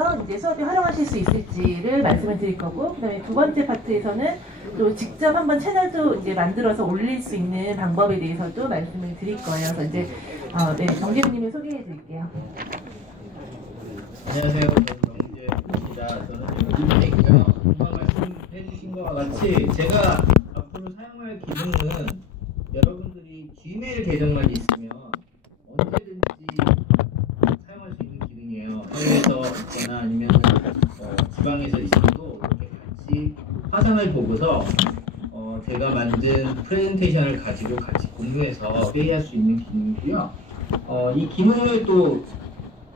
통해서 이제 수업에 활용하실 수 있을지를 말씀을 드릴 거고, 그다음에 두 번째 파트에서는 또 직접 한번 채널도 이제 만들어서 올릴 수 있는 방법에 대해서도 말씀을 드릴 거예요. 그래서 이제 네, 정재훈님을 소개해 드릴게요. 안녕하세요. 정재훈입니다. 저는 유튜브이고요. 아까 말씀해 주신 것과 같이 제가 앞으로 사용할 기능은 여러분들이 지메일 계정만 있으면 언제든지 사용할 수 있는 기능이에요. 해외에서 있거나 아니면 지방에서 있어도 이렇게 같이 화상을 보고서 제가 만든 프레젠테이션을 가지고 같이 공유해서 회의할 수 있는 기능이고요. 이 기능을 또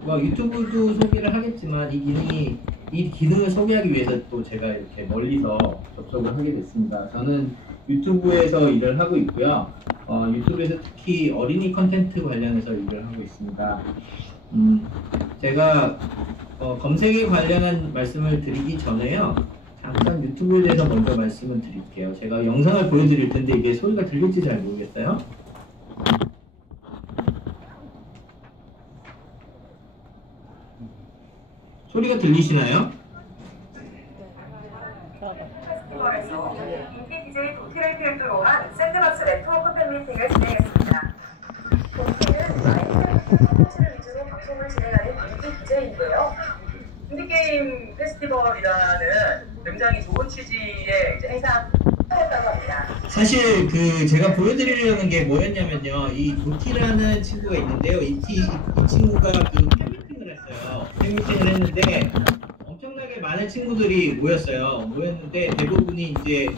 유튜브도 소개를 하겠지만 이 기능을 소개하기 위해서 또 제가 이렇게 멀리서 접속을 하게 됐습니다. 저는 유튜브에서 일을 하고 있고요. 유튜브에서 특히 어린이 컨텐츠 관련해서 일을 하고 있습니다. 제가 검색에 관련한 말씀을 드리기 전에요. 잠깐 유튜브에 대해서 먼저 말씀을 드릴게요. 제가 영상을 보여드릴 텐데 이게 소리가 들릴지 잘 모르겠어요. 소리가 들리시나요? 페스티벌에서 인기 DJ 도티를 필두로 한 샌드박스 네트워크 팬미팅을 진행했습니다. 도티는 라이브 콘텐츠를 위주로 방송을 진행하는 인기 DJ인데요. 인디게임 페스티벌이라는 굉장히 좋은 취지의 행사였다고 합니다. 사실 제가 보여드리려는 게 뭐였냐면요. 이 도티라는 친구가 있는데요. 이 친구가 팬미팅을 했어요. 팬미팅을 했는데 엄청나게 많은 친구들이 모였는데 대부분이 이제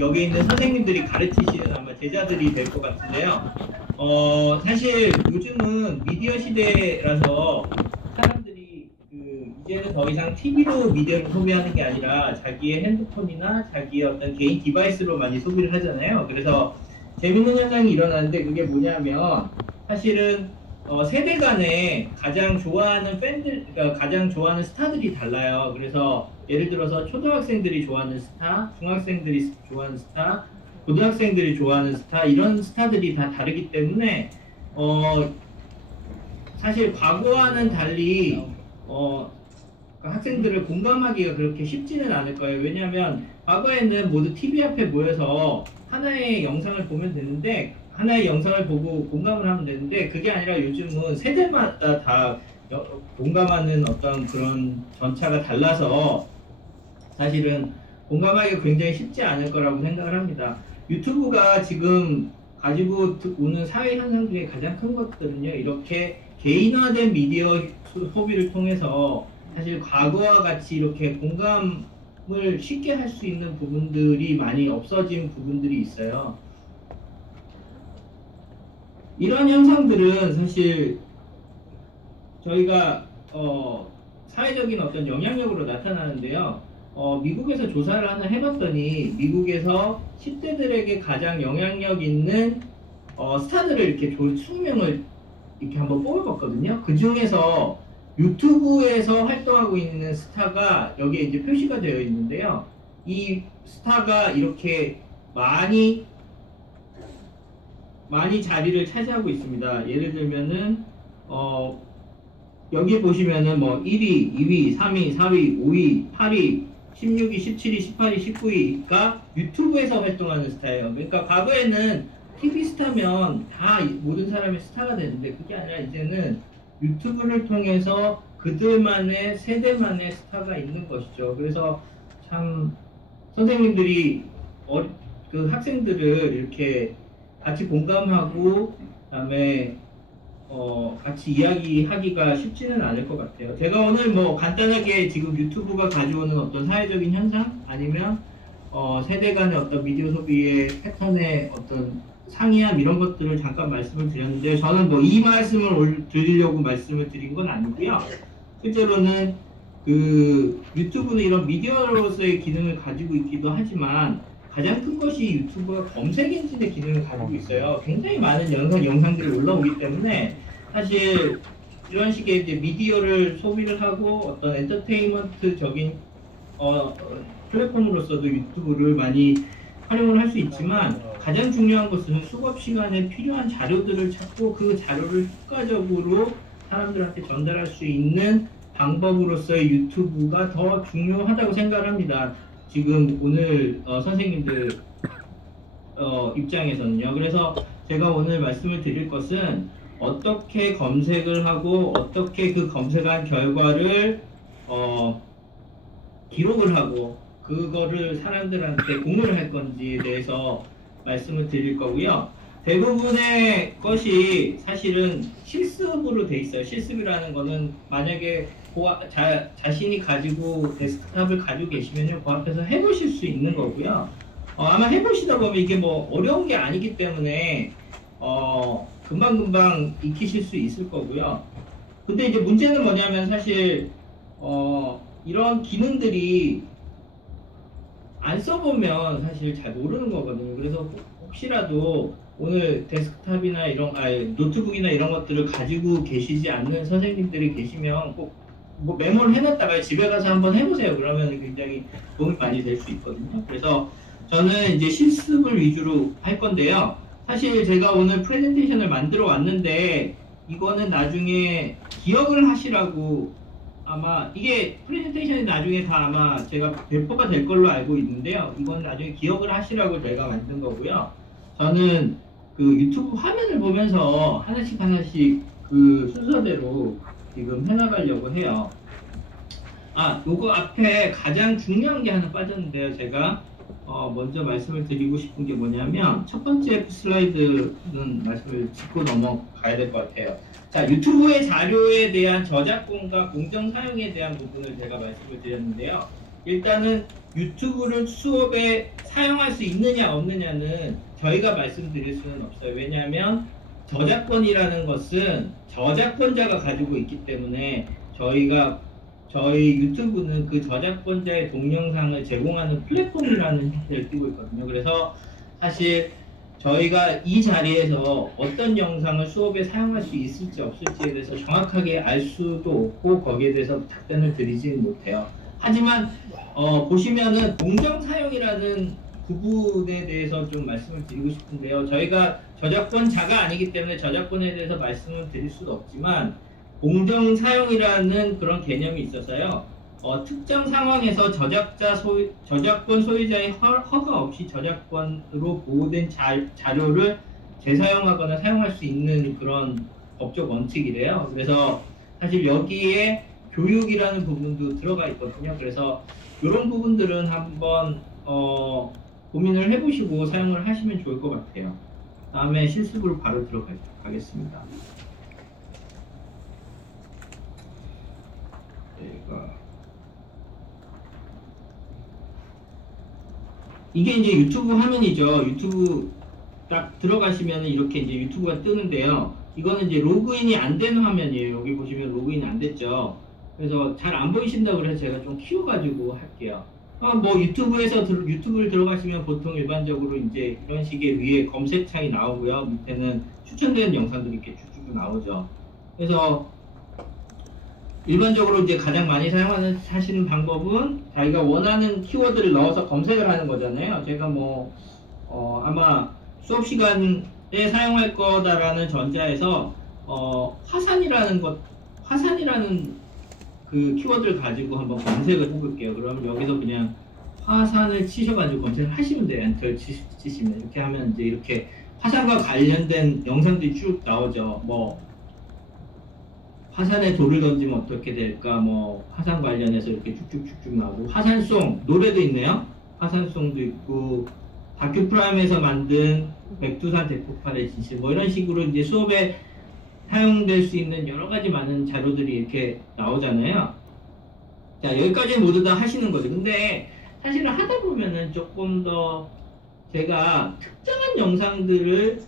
여기 있는 선생님들이 가르치시는 아마 제자들이 될 것 같은데요. 사실 요즘은 미디어 시대라서 사람들이 이제는 더 이상 TV로 미디어를 소비하는 게 아니라 자기의 핸드폰이나 자기의 어떤 개인 디바이스로 많이 소비를 하잖아요. 그래서 재밌는 현상이 일어나는데 그게 뭐냐면 사실은 세대 간에 가장 좋아하는 그러니까 가장 좋아하는 스타들이 달라요. 그래서 예를 들어서 초등학생들이 좋아하는 스타, 중학생들이 좋아하는 스타, 고등학생들이 좋아하는 스타, 이런 스타들이 다 다르기 때문에 사실 과거와는 달리 학생들을 공감하기가 그렇게 쉽지는 않을 거예요. 왜냐하면 과거에는 모두 TV 앞에 모여서 하나의 영상을 보면 되는데 하나의 영상을 보고 공감을 하면 되는데 그게 아니라 요즘은 세대마다 다 공감하는 어떤 그런 전차가 달라서 사실은 공감하기가 굉장히 쉽지 않을 거라고 생각을 합니다. 유튜브가 지금 가지고 오는 사회 현상 중에 가장 큰 것들은요. 이렇게 개인화된 미디어 소비를 통해서 사실 과거와 같이 이렇게 공감을 쉽게 할 수 있는 부분들이 많이 없어진 부분들이 있어요. 이런 현상들은 사실 저희가 사회적인 어떤 영향력으로 나타나는데요. 미국에서 조사를 하나 해봤더니 미국에서 10대들에게 가장 영향력 있는 스타들을 이렇게 20명을 이렇게 한번 뽑아봤거든요. 그 중에서 유튜브에서 활동하고 있는 스타가 여기에 이제 표시가 되어 있는데요. 이 스타가 이렇게 많이 자리를 차지하고 있습니다. 예를 들면은 여기 보시면은 뭐 1위, 2위, 3위, 4위, 5위, 8위, 16위, 17위, 18위, 19위가 유튜브에서 활동하는 스타예요. 그러니까 과거에는 TV 스타면 다 모든 사람이 스타가 되는데 그게 아니라 이제는 유튜브를 통해서 그들만의 세대만의 스타가 있는 것이죠. 그래서 참 선생님들이 학생들을 이렇게 같이 공감하고 그다음에 같이 이야기하기가 쉽지는 않을 것 같아요. 제가 오늘 뭐 간단하게 지금 유튜브가 가져오는 어떤 사회적인 현상 아니면 세대 간의 어떤 미디어 소비의 패턴의 어떤 상이함 이런 것들을 잠깐 말씀을 드렸는데 저는 뭐 이 말씀을 드리려고 말씀을 드린 건 아니고요. 실제로는 유튜브는 이런 미디어로서의 기능을 가지고 있기도 하지만 가장 큰 것이 유튜브가 검색 엔진의 기능을 가지고 있어요. 굉장히 많은 영상들이 올라오기 때문에 사실 이런 식의 이제 미디어를 소비를 하고 어떤 엔터테인먼트적인 플랫폼으로서도 유튜브를 많이 활용을 할 수 있지만 가장 중요한 것은 수업 시간에 필요한 자료들을 찾고 그 자료를 효과적으로 사람들한테 전달할 수 있는 방법으로서의 유튜브가 더 중요하다고 생각을 합니다. 지금 오늘 선생님들 입장에서는요. 그래서 제가 오늘 말씀을 드릴 것은 어떻게 검색을 하고 어떻게 그 검색한 결과를 기록을 하고 그거를 사람들한테 공유를 할 건지에 대해서 말씀을 드릴 거고요. 대부분의 것이 사실은 실습으로 돼 있어요. 실습이라는 거는 만약에 자신이 가지고 데스크탑을 가지고 계시면요, 그 앞에서 해보실 수 있는 거고요. 아마 해보시다 보면 이게 뭐 어려운 게 아니기 때문에 금방금방 익히실 수 있을 거고요. 근데 이제 문제는 뭐냐면 사실 이런 기능들이 안 써보면 사실 잘 모르는 거거든요. 그래서 혹시라도 오늘 데스크탑이나 노트북이나 이런 것들을 가지고 계시지 않는 선생님들이 계시면 꼭 뭐 메모를 해놨다가 집에 가서 한번 해보세요. 그러면 굉장히 도움이 많이 될 수 있거든요. 그래서 저는 이제 실습을 위주로 할 건데요. 사실 제가 오늘 프레젠테이션을 만들어 왔는데 이거는 나중에 기억을 하시라고, 아마 이게 프레젠테이션이 나중에 다 아마 제가 배포가 될 걸로 알고 있는데요. 이건 나중에 기억을 하시라고 제가 만든 거고요. 저는 그 유튜브 화면을 보면서 하나씩 그 순서대로 지금 해나가려고 해요. 요거 앞에 가장 중요한 게 하나 빠졌는데요. 제가 먼저 말씀을 드리고 싶은 게 뭐냐면 첫 번째 슬라이드는 말씀을 짚고 넘어가야 될 것 같아요. 자, 유튜브의 자료에 대한 저작권과 공정 사용에 대한 부분을 제가 말씀을 드렸는데요. 일단은 유튜브를 수업에 사용할 수 있느냐 없느냐는 저희가 말씀드릴 수는 없어요. 왜냐하면 저작권이라는 것은 저작권자가 가지고 있기 때문에 저희 유튜브는 그 저작권자의 동영상을 제공하는 플랫폼이라는 형태를 띠고 있거든요. 그래서 사실 저희가 이 자리에서 어떤 영상을 수업에 사용할 수 있을지 없을지에 대해서 정확하게 알 수도 없고 거기에 대해서 답변을 드리지는 못해요. 하지만 보시면은 공정 사용이라는 부분에 대해서 좀 말씀을 드리고 싶은데요. 저희가 저작권자가 아니기 때문에 저작권에 대해서 말씀을 드릴 수도 없지만 공정 사용이라는 그런 개념이 있어서요. 특정 상황에서 저작권 소유자의 허가 없이 저작권으로 보호된 자료를 재사용하거나 사용할 수 있는 그런 법적 원칙이래요. 그래서 사실 여기에 교육이라는 부분도 들어가 있거든요. 그래서 이런 부분들은 한번 고민을 해보시고 사용을 하시면 좋을 것 같아요. 다음에 실습으로 바로 들어가겠습니다. 이게 이제 유튜브 화면이죠. 유튜브 딱 들어가시면 이렇게 이제 유튜브가 뜨는데요. 이거는 이제 로그인이 안 된 화면이에요. 여기 보시면 로그인이 안 됐죠. 그래서 잘 안 보이신다고 그래서 제가 좀 키워가지고 할게요. 뭐 유튜브를 들어가시면 보통 일반적으로 이제 이런 식의 위에 검색창이 나오고요. 밑에는 추천되는 영상들이 이렇게 쭉쭉 나오죠. 그래서 일반적으로 이제 가장 많이 하시는 방법은 자기가 원하는 키워드를 넣어서 검색을 하는 거잖아요. 제가 아마 수업 시간에 사용할 거다라는 전자에서 화산이라는 그 키워드를 가지고 한번 검색을 해볼게요. 그러면 여기서 그냥 화산을 치셔가지고 검색을 하시면 돼요. 엔터 치시면 이렇게 하면 이제 이렇게 화산과 관련된 영상들이 쭉 나오죠. 화산에 돌을 던지면 어떻게 될까? 화산 관련해서 이렇게 쭉쭉쭉쭉 나오고 화산송 노래도 있네요. 화산송도 있고 다큐 프라임에서 만든 백두산 대폭발의 진실 이런 식으로 이제 수업에 사용될 수 있는 여러 가지 많은 자료들이 이렇게 나오잖아요. 자, 여기까지 모두 다 하시는 거죠. 근데 사실은 하다 보면은 조금 더 제가 특정한 영상들을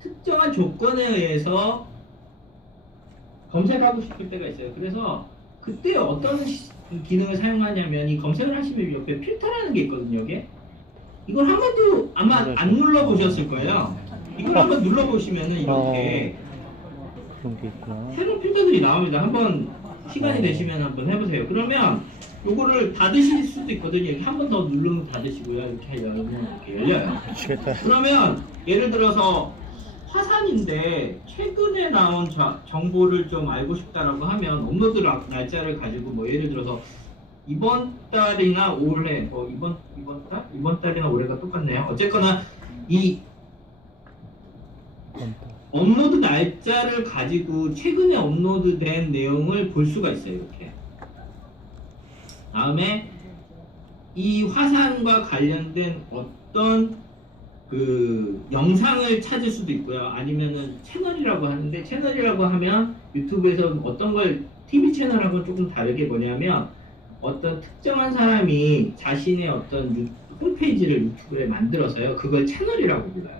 특정한 조건에 의해서 검색하고 싶을 때가 있어요. 그래서 그때 어떤 기능을 사용하냐면 이 검색을 하시면 옆에 필터라는 게 있거든요. 이걸 한 번도 아마 안 눌러보셨을 거예요. 이걸 한번 눌러보시면은 이렇게 새로운 필터들이 나옵니다. 한번 시간이 되시면 한번 해보세요. 그러면 요거를 닫으실 수도 있거든요. 한 번 더 누르면 닫으시고요. 이렇게 열면 이렇게 열려요. 그러면 예를 들어서 화산인데 최근에 나온 정보를 좀 알고 싶다라고 하면 업로드 날짜를 가지고 뭐 예를 들어서 이번 달이나 올해 이번 달이나 올해가 똑같네요. 어쨌거나 이 업로드 날짜를 가지고 최근에 업로드된 내용을 볼 수가 있어요. 이렇게. 다음에 이 화산과 관련된 어떤 그 영상을 찾을 수도 있고요. 아니면은 채널이라고 하는데, 채널이라고 하면 유튜브에서 어떤 걸 TV 채널하고 조금 다르게 뭐냐면 어떤 특정한 사람이 자신의 어떤 홈페이지를 유튜브에 만들어서요. 그걸 채널이라고 불러요.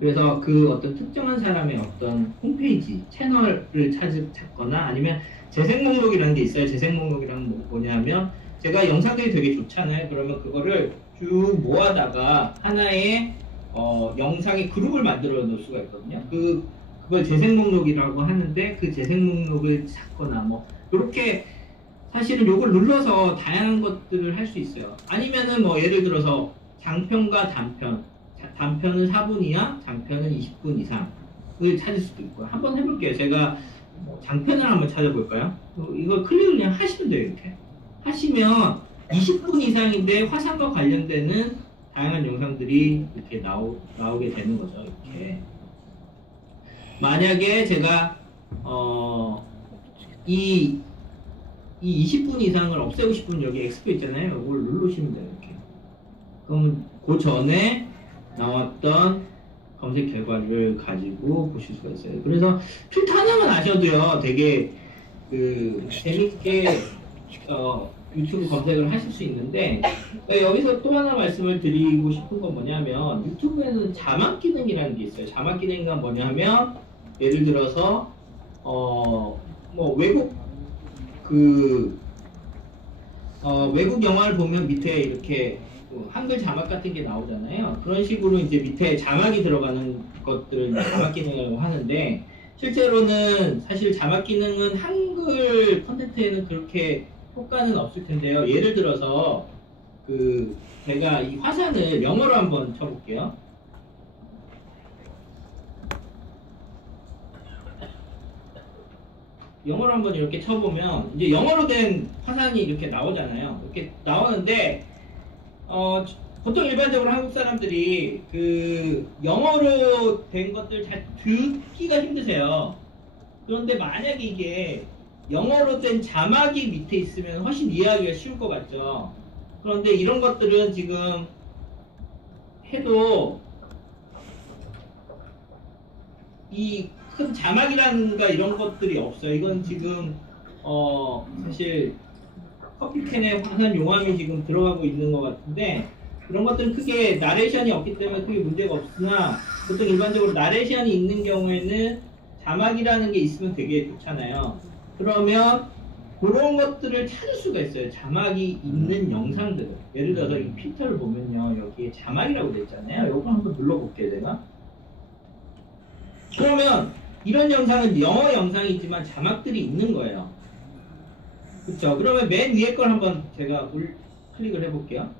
그래서 그 어떤 특정한 사람의 어떤 홈페이지, 채널을 찾거나 아니면 재생 목록이라는 게 있어요. 재생 목록이란 뭐냐면 제가 영상들이 되게 좋잖아요. 그러면 그거를 쭉 모아다가 하나의 영상의 그룹을 만들어 놓을 수가 있거든요. 그걸 재생 목록이라고 하는데 그 재생 목록을 찾거나 뭐 이렇게 사실은 요걸 눌러서 다양한 것들을 할 수 있어요. 아니면은 뭐 예를 들어서 장편과 단편, 단편은 4분 이하, 장편은 20분 이상을 찾을 수도 있고요. 한번 해볼게요. 제가 장편을 한번 찾아볼까요? 이걸 클릭을 그냥 하시면 돼요. 이렇게 하시면 20분 이상인데 화산과 관련되는 다양한 영상들이 이렇게 나오게 되는 거죠. 이렇게. 만약에 제가 이 20분 이상을 없애고 싶으면 여기 X표 있잖아요. 이걸 누르시면 돼요. 이렇게. 그러면 그 전에 나왔던 검색 결과를 가지고 보실 수가 있어요. 그래서 필터 하나만 아셔도요, 되게 재밌게 유튜브 검색을 하실 수 있는데, 여기서 또 하나 말씀을 드리고 싶은 건 뭐냐면 유튜브에는 자막 기능이라는 게 있어요. 자막 기능이 뭐냐면 예를 들어서 뭐 외국 외국 영화를 보면 밑에 이렇게 한글 자막 같은 게 나오잖아요. 그런 식으로 이제 밑에 자막이 들어가는 것들을 자막 기능이라고 하는데, 실제로는 사실 자막 기능은 한글 콘텐츠에는 그렇게 효과는 없을 텐데요. 예를 들어서 제가 이 화산을 영어로 한번 쳐볼게요. 영어로 한번 이렇게 쳐보면 이제 영어로 된 화산이 이렇게 나오잖아요. 이렇게 나오는데 보통 일반적으로 한국 사람들이 영어로 된 것들 잘 듣기가 힘드세요. 그런데 만약에 이게 영어로 된 자막이 밑에 있으면 훨씬 이해하기가 쉬울 것 같죠. 그런데 이런 것들은 지금 해도 이 큰 자막이라든가 이런 것들이 없어요. 이건 지금 사실 커피캔에 화산 용암이 지금 들어가고 있는 것 같은데, 그런 것들은 크게 나레이션이 없기 때문에 크게 문제가 없으나, 보통 일반적으로 나레이션이 있는 경우에는 자막이라는 게 있으면 되게 좋잖아요. 그러면 그런 것들을 찾을 수가 있어요. 자막이 있는 영상들을. 예를 들어서 이 필터를 보면요, 여기에 자막이라고 되어 있잖아요. 이거 한번 눌러볼게요, 제가. 그러면 이런 영상은 영어 영상이지만 자막들이 있는 거예요. 그렇죠? 그러면 맨 위에 걸 한번 제가 클릭을 해볼게요.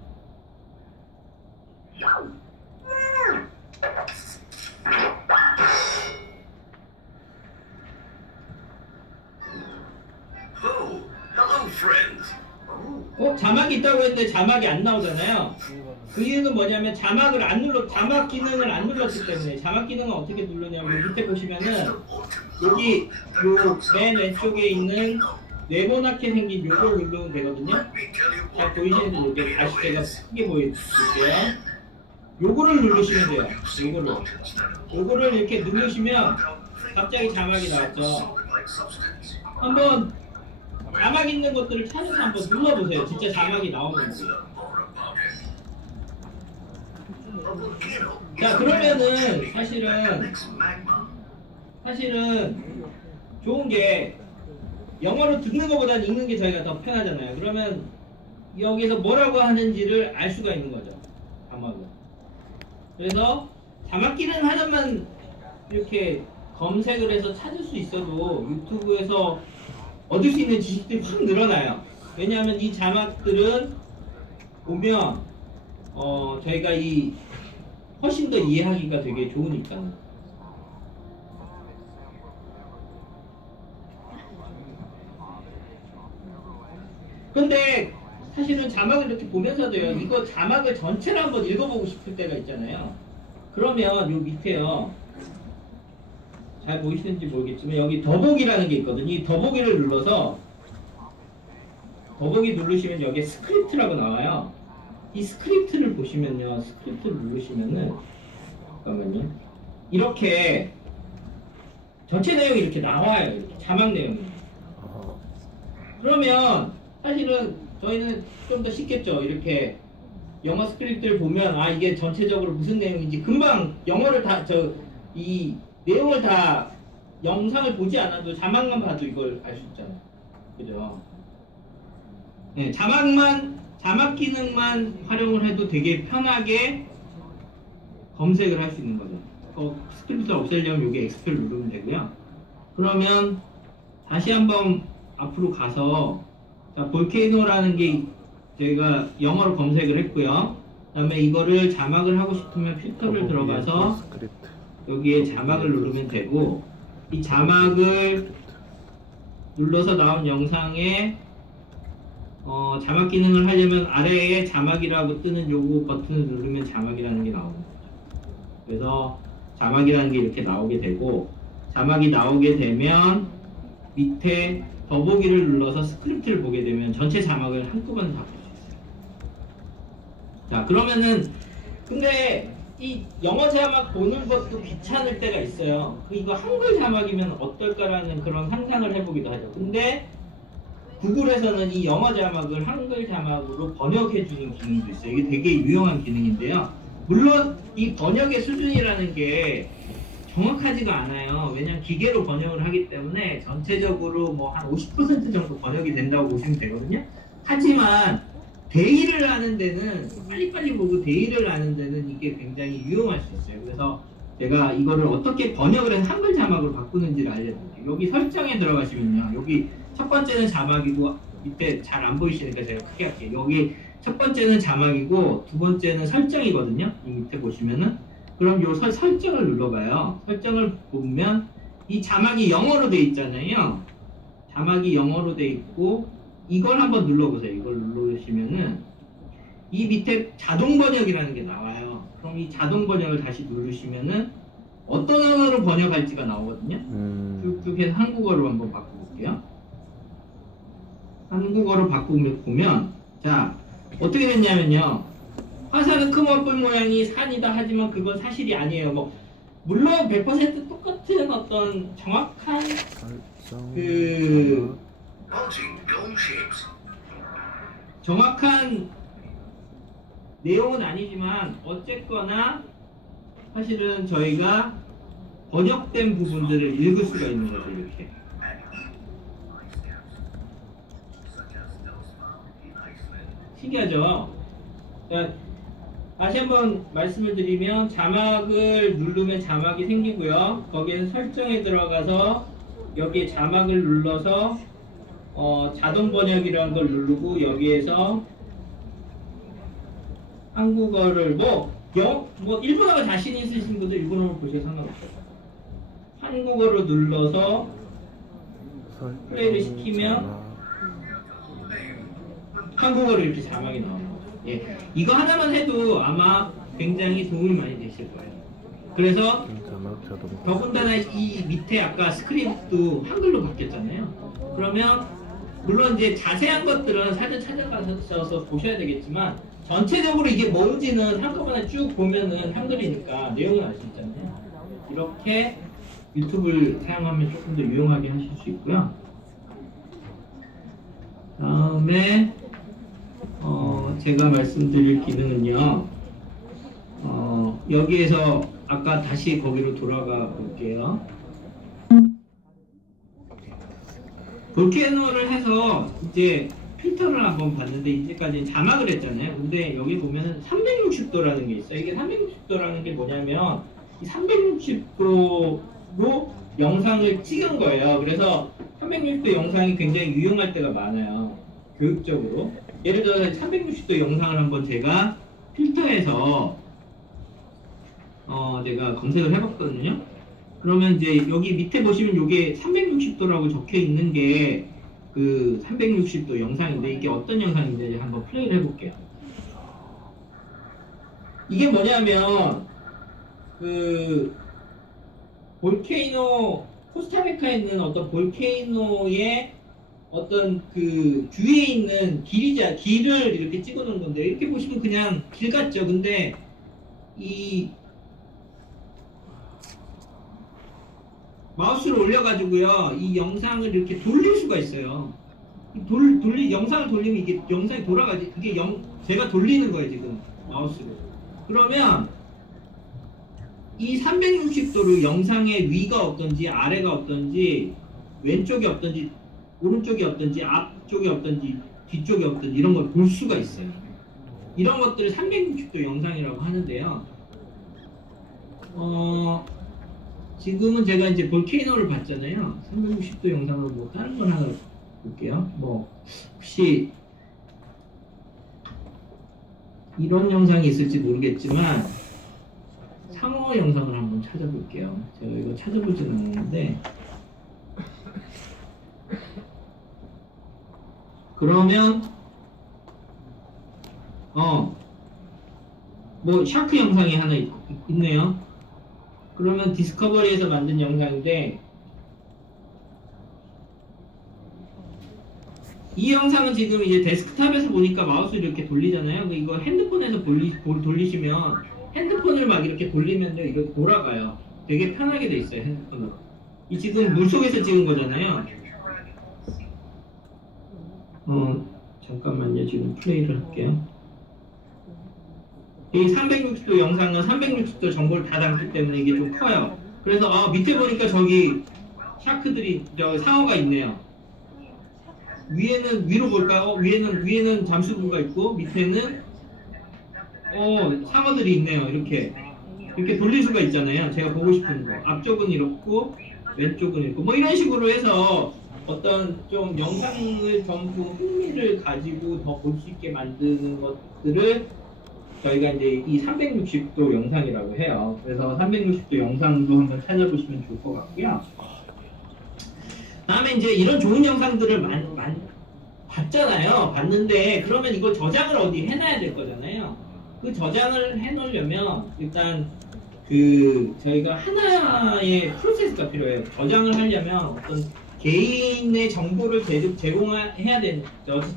자막이 있다고 했는데 자막이 안 나오잖아요. 그 이유는 뭐냐면 자막 기능을 안 눌렀기 때문에. 자막 기능은 어떻게 누르냐면 밑에 보시면은 여기 요 맨 왼쪽에 있는 네모나게 생긴 요걸 누르면 되거든요. 잘 보이시는지 모르겠어요. 다시 제가 크게 보여드릴게요. 요거를 누르시면 돼요. 요거를 이렇게 누르시면 갑자기 자막이 나왔죠. 한번 자막 있는 것들을 찾아서 한번 눌러보세요. 진짜 자막이 나오는지. 자, 그러면은 사실은 좋은 게 영어로 듣는 것보다는 읽는 게 저희가 더 편하잖아요. 그러면 여기서 뭐라고 하는지를 알 수가 있는 거죠. 자막은. 그래서 자막 기능 하나만 이렇게 검색을 해서 찾을 수 있어도 유튜브에서 얻을 수 있는 지식들이 확 늘어나요. 왜냐하면 이 자막들은 보면 저희가 훨씬 더 이해하기가 되게 좋으니까. 근데 사실은 자막을 이렇게 보면서도요, 이거 자막을 전체를 한번 읽어보고 싶을 때가 있잖아요. 그러면 요 밑에요, 잘 보이시는지 모르겠지만 여기 더보기라는 게 있거든요. 이 더보기를 눌러서 더보기 누르시면 여기에 스크립트라고 나와요. 이 스크립트를 보시면요, 스크립트를 누르시면은 잠깐만요, 이렇게 전체 내용이 이렇게 나와요. 이렇게 자막 내용이. 그러면 사실은 저희는 좀 더 쉽겠죠. 이렇게 영어 스크립트를 보면 아 이게 전체적으로 무슨 내용인지 금방 영어를 다 이 내용을 다 영상을 보지 않아도 자막만 봐도 이걸 알 수 있잖아요. 그죠? 네, 자막 기능만 활용을 해도 되게 편하게 검색을 할 수 있는 거죠. 스크립트를 없애려면 여기 X표를 누르면 되고요. 그러면 다시 한번 앞으로 가서 자, 볼케이노라는 게 제가 영어로 검색을 했고요. 그 다음에 이거를 자막을 하고 싶으면 필터를 들어가서 여기에 자막을 누르면 되고, 이 자막을 눌러서 나온 영상에 자막 기능을 하려면 아래에 자막이라고 뜨는 요거 버튼을 누르면 자막이라는 게 나오는 거죠. 그래서 자막이라는 게 이렇게 나오게 되고, 자막이 나오게 되면 밑에 더보기를 눌러서 스크립트를 보게 되면 전체 자막을 한꺼번에 다 볼 수 있어요. 자, 그러면은 근데 이 영어 자막 보는 것도 귀찮을 때가 있어요. 이거 한글 자막이면 어떨까라는 그런 상상을 해보기도 하죠. 근데 구글에서는 이 영어 자막을 한글 자막으로 번역해주는 기능도 있어요. 이게 되게 유용한 기능인데요. 물론 이 번역의 수준이라는 게 정확하지가 않아요. 왜냐면 기계로 번역을 하기 때문에 전체적으로 뭐 한 50% 정도 번역이 된다고 보시면 되거든요. 하지만 대의를 하는 데는, 빨리빨리 보고 대의를 하는 데는 이게 굉장히 유용할 수 있어요. 그래서 제가 이거를 어떻게 번역을 해서 한글 자막으로 바꾸는지를 알려드릴게요. 여기 설정에 들어가시면요, 여기 첫 번째는 자막이고, 밑에 잘 안 보이시니까 제가 크게 할게요. 여기 첫 번째는 자막이고 두 번째는 설정이거든요. 이 밑에 보시면은, 그럼 요 설정을 눌러봐요. 설정을 보면 이 자막이 영어로 돼 있잖아요. 자막이 영어로 돼 있고, 이걸 한번 눌러보세요. 이걸 누르시면은 이 밑에 자동 번역이라는 게 나와요. 그럼 이 자동 번역을 다시 누르시면은 어떤 언어로 번역할지가 나오거든요. 쭉쭉 해서 한국어로 한번 바꿔볼게요. 한국어로 바꾸면 자, 어떻게 됐냐면요, 화살은 크머뿔 모양이 산이다 하지만 그건 사실이 아니에요. 뭐 물론 100% 똑같은 어떤 정확한 정확한 내용은 아니지만 어쨌거나 사실은 저희가 번역된 부분들을 읽을 수가 있는 거죠. 이렇게. 신기하죠? 그러니까 다시 한번 말씀을 드리면, 자막을 누르면 자막이 생기고요. 거기에서 설정에 들어가서 여기에 자막을 눌러서 자동 번역이라는 걸 누르고, 여기에서 한국어를 뭐 일본어가 자신 있으신 분들 일본어로 보셔도 상관없어요. 한국어로 눌러서 플레이를 시키면 한국어로 이렇게 자막이 나오는 거죠. 예, 이거 하나만 해도 아마 굉장히 도움이 많이 되실 거예요. 그래서 더군다나 이 밑에 아까 스크립트도 한글로 바뀌었잖아요. 그러면 물론 이제 자세한 것들은 사전 찾아가셔서 보셔야 되겠지만, 전체적으로 이게 뭔지는 한꺼번에 쭉 보면은 한글이니까 내용은 알 수 있잖아요. 이렇게 유튜브를 사용하면 조금 더 유용하게 하실 수 있고요. 다음에 제가 말씀드릴 기능은요, 여기에서 아까 다시 거기로 돌아가 볼게요. 볼케이노를 해서 이제 필터를 한번 봤는데, 이제까지 자막을 했잖아요. 근데 여기 보면은 360도라는 게 있어요. 이게 360도라는 게 뭐냐면, 이 360도로 영상을 찍은 거예요. 그래서 360도 영상이 굉장히 유용할 때가 많아요. 교육적으로. 예를 들어서 360도 영상을 한번 제가 필터해서 제가 검색을 해봤거든요. 그러면 이제 여기 밑에 보시면 이게 360도라고 적혀 있는 게 그 360도 영상인데 이게 어떤 영상인지 한번 플레이를 해볼게요. 이게 뭐냐면 그 볼케이노 코스타리카에 있는 어떤 볼케이노의 어떤 그 주위에 있는 길을 이렇게 찍어놓은 건데 이렇게 보시면 그냥 길 같죠. 근데 이 마우스를 올려가지고요 이 영상을 이렇게 돌릴 수가 있어요. 영상을 돌리면 이게 영상이 돌아가지. 그게 제가 돌리는 거예요 지금 마우스로. 그러면 이 360도로 영상의 위가 어떤지 아래가 어떤지 왼쪽이 어떤지 오른쪽이 어떤지 앞쪽이 어떤지 뒤쪽이 어떤지 이런 걸 볼 수가 있어요. 이런 것들을 360도 영상이라고 하는데요. 지금은 제가 이제 볼케이노를 봤잖아요. 360도 영상으로 뭐 다른 걸 하나 볼게요. 뭐 혹시 이런 영상이 있을지 모르겠지만 상어 영상을 한번 찾아볼게요. 제가 이거 찾아보지는 않았는데 그러면 뭐 샤크 영상이 하나 있네요. 그러면 디스커버리에서 만든 영상인데 이 영상은 지금 이제 데스크탑에서 보니까 마우스를 이렇게 돌리잖아요. 이거 핸드폰에서 돌리시면 핸드폰을 막 이렇게 돌리면요 이렇게 돌아가요. 되게 편하게 돼 있어요 핸드폰으로. 이 지금 물속에서 찍은 거잖아요. 잠깐만요. 지금 플레이를 할게요. 이 360도 영상은 360도 정보를 다 담기 때문에 이게 좀 커요. 그래서 밑에 보니까 저기 샤크들이 상어가 있네요. 위로 볼까요? 위에는 잠수부가 있고 밑에는 상어들이 있네요. 이렇게 돌릴 수가 있잖아요. 제가 보고 싶은 거. 앞쪽은 이렇고 왼쪽은 이렇고 뭐 이런 식으로 해서 어떤 좀 영상을 전부 흥미를 가지고 더 볼 수 있게 만드는 것들을 저희가 이제 이 360도 영상이라고 해요. 그래서 360도 영상도 한번 찾아보시면 좋을 것 같고요. 다음에 이제 이런 좋은 영상들을 봤잖아요. 봤는데 그러면 이걸 저장을 어디 해놔야 될 거잖아요. 그 저장을 해놓으려면 일단 저희가 하나의 프로세스가 필요해요. 저장을 하려면 어떤 개인의 정보를 제공해야 되는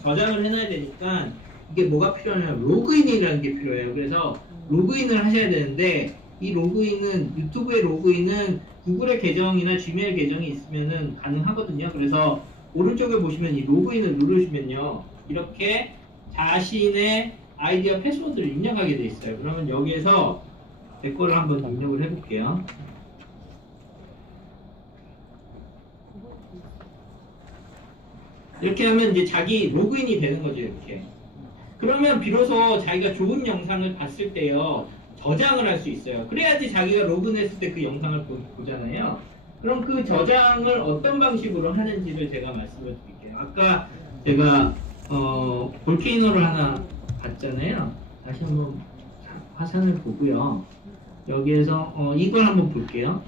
저장을 해놔야 되니까 이게 뭐가 필요하냐면 로그인이라는 게 필요해요. 그래서 로그인을 하셔야 되는데 이 로그인은 유튜브의 로그인은 구글의 계정이나 지메일 계정이 있으면은 가능하거든요. 그래서 오른쪽에 보시면 이 로그인을 누르시면요 이렇게 자신의 아이디와 패스워드를 입력하게 돼 있어요. 그러면 여기에서 제 거를 한번 입력을 해볼게요. 이렇게 하면 이제 자기 로그인이 되는 거죠. 이렇게. 그러면 비로소 자기가 좋은 영상을 봤을 때요 저장을 할 수 있어요. 그래야지 자기가 로그인했을 때 그 영상을 보잖아요. 그럼 그 저장을 어떤 방식으로 하는지를 제가 말씀을 드릴게요. 아까 제가 볼케이노를 하나 봤잖아요. 다시 한번 화상을 보고요. 여기에서 이걸 한번 볼게요.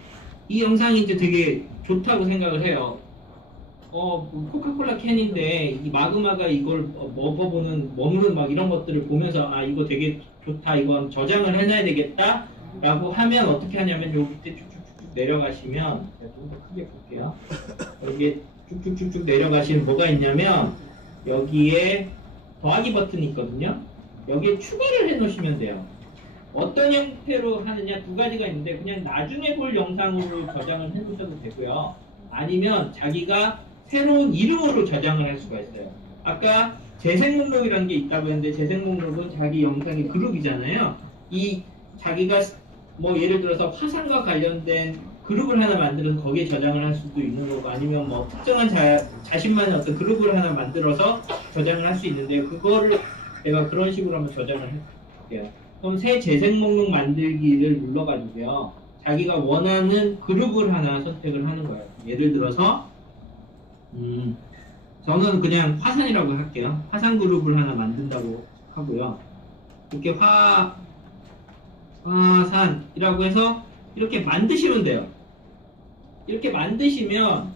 이 영상이 이제 되게 좋다고 생각을 해요. 코카콜라 캔인데 이 마그마가 이걸 먹는 막 이런 것들을 보면서 이거 되게 좋다, 이건 저장을 해놔야 되겠다 라고 하면 어떻게 하냐면 요 밑에 쭉쭉쭉 내려가시면 제가 좀 더 크게 볼게요. 여기에 쭉쭉쭉쭉 내려가시면 뭐가 있냐면 여기에 더하기 버튼이 있거든요. 여기에 추가를 해 놓으시면 돼요. 어떤 형태로 하느냐 두 가지가 있는데 그냥 나중에 볼 영상으로 저장을 해 놓으셔도 되고요. 아니면 자기가 새로운 이름으로 저장을 할 수가 있어요. 아까 재생 목록이라는 게 있다고 했는데 재생 목록은 자기 영상의 그룹이잖아요. 이 자기가 뭐 예를 들어서 화상과 관련된 그룹을 하나 만들어서 거기에 저장을 할 수도 있는 거고 아니면 뭐 특정한 자신만의 어떤 그룹을 하나 만들어서 저장을 할 수 있는데 그거를 내가 그런 식으로 한번 저장을 해볼게요. 그럼 새 재생 목록 만들기를 눌러가지고요. 자기가 원하는 그룹을 하나 선택을 하는 거예요. 예를 들어서 저는 그냥 화산이라고 할게요. 화산 그룹을 하나 만든다고 하고요. 이렇게 화산이라고 해서 이렇게 만드시면 돼요. 이렇게 만드시면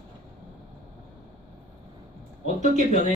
어떻게 변해